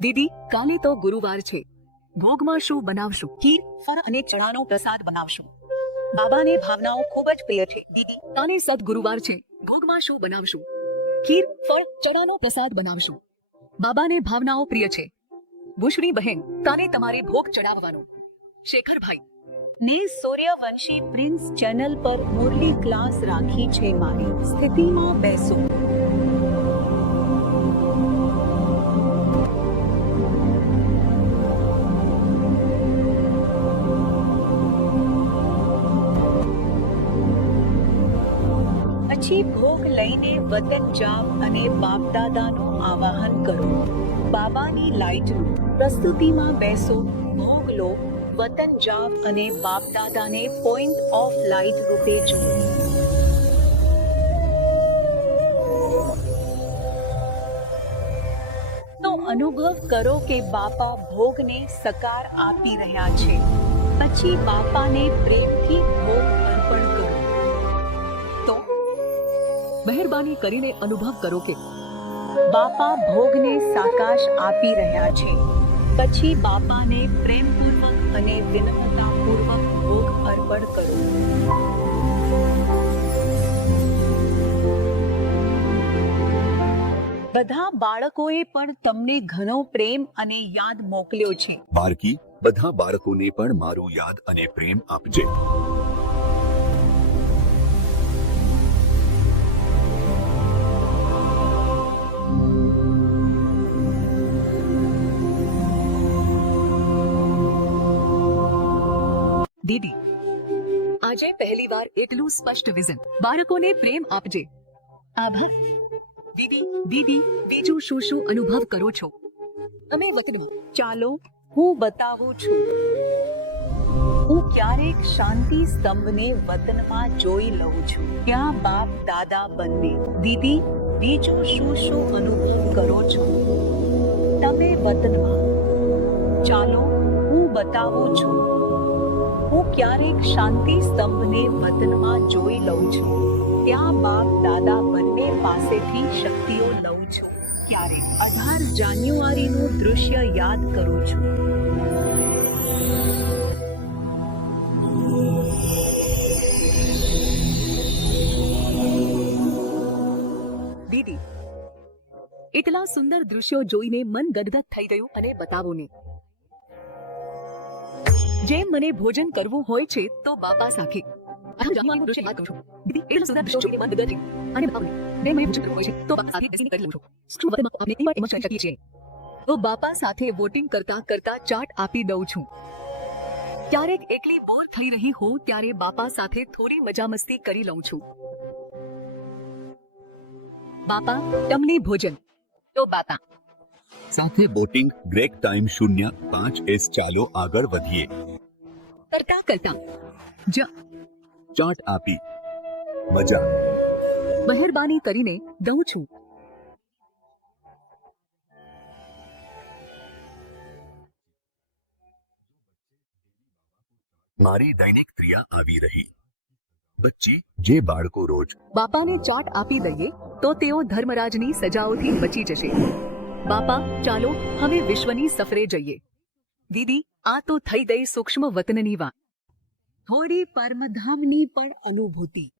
દીદી, કાલે તો ગુરુવાર છે. ભોગમાં શું બનાવશું? ખીર, ફળ અને ચણાનો પ્રસાદ બનાવશું. બાબાને ભાવનાઓ ખૂબ જ પ્રિય છે. દીદી, કાલે સદગુરુવાર છે. ભોગમાં શું બનાવશું? ખીર, ફળ, ચણાનો પ્રસાદ બનાવશું. બાબાને ભાવનાઓ પ્રિય છે. ભૂષણી બહેન, કાલે તમારે ભોગ ચડાવવાનો. શેખરભાઈ ને સૂર્યવંશી પ્રિન્સ ચેનલ પર મુરલી ક્લાસ રાખી છે. મારી સ્થિતિમાં બેસો. પછી ભોગ લઈને વતન જાવ અને બાપદાદાનું આવાહન કરો. બાબાની લાઈટનું પ્રસ્તુતિમાં બેસો, ભોગ લો, વતન જાવ અને બાપદાદાને પોઈન્ટ ઓફ લાઈટ રૂપે જુઓ. તો અનુભવ કરો કે બાપા ભોગને સકાર આપી રહ્યા છે. પછી બાપાને પ્રેમથી ભોગ અર્પણ કરો. તો મહેરબાની કરીને અનુભવ કરો કે બાપા ભોગને સાકાશ આપી રહ્યા છે. પછી બાપાને પ્રેમપૂર્વક અને વિનમ્રતાપૂર્વક ભોગ અર્પણ કરો. બધા બાળકોએ પણ તમને ઘણો પ્રેમ અને યાદ મોકલ્યો છે. બાળકી, બધા બાળકોને પણ મારું યાદ અને પ્રેમ આપજે. દીદી, આજે પહેલીવાર એટલું સ્પષ્ટ વિઝન. બાળકોને પ્રેમ આપજે. આભાર. દીદી, બીજું શું શું અનુભવ કરો છો? અમે વતનમાં. ચાલો હું બતાવું છું. હું ક્યારેક શાંતિ સ્તંભને વતનમાં જોઈ લઉં છું. ત્યાં બાપ દાદા બંને. દીદી, બીજું શું શું અનુભવ કરો છો તમે વતનમાં? ચાલો હું બતાવું છું. હું ક્યારેક શાંતિ સ્તંભને વતનમાં જોઈ લઉં છું. ત્યાં બાપ દાદા બંને પાસેથી શક્તિઓ લઉં છું. ક્યારેક 18 જાન્યુઆરીનું દૃશ્ય યાદ કરું છું. દીદી, એટલા સુંદર દૃશ્યો જોઈને મન ગદગદ થઈ ગયું. અને બતાવો ને. જેમ મને ભોજન કરવું હોય છે તો બાપા સાથે. જાનવાનું દૃશ્ય યાદ કરું છું. દીદી, એટલા સુંદર દૃશ્યો જોઈને મન ગદગદ થયું. અને બતાવો ને. જેમ મને ભોજન કરવું હોય છે તો બાપા સાથે બેસીને કરી લઉં છું. શું વતનમાં આપણે એ વાત સમજી શકીએ છીએ? તો બાપા સાથે વોટિંગ કરતા કરતા ચાટ આપી દઉં છું. ક્યારેક એકલી બોર થઈ રહી હોઉં ત્યારે બાપા સાથે થોડી મજા મસ્તી કરી લઉં છું. બાપા, તમને ભોજન. તો બાપા સાથે બોટિંગ. Break time 05S. ચાલો આગળ વધીએ. કરતા કરતા ચાટ આપી. મજા. મહેરબાની કરીને દઉં છું. મારી દૈનિક ક્રિયા આવી રહી. બચ્ચી, જે બાળકો રોજ બાપાને ચાટ આપી દઈએ તો તેઓ ધર્મરાજની સજાઓથી બચી જશે. બાપા, ચાલો હવે વિશ્વની સફરે જઈએ. દીદી, આ તો થઈ ગઈ સૂક્ષ્મ વતનની વાત. થોડી પરમધામની પણ અનુભૂતિ.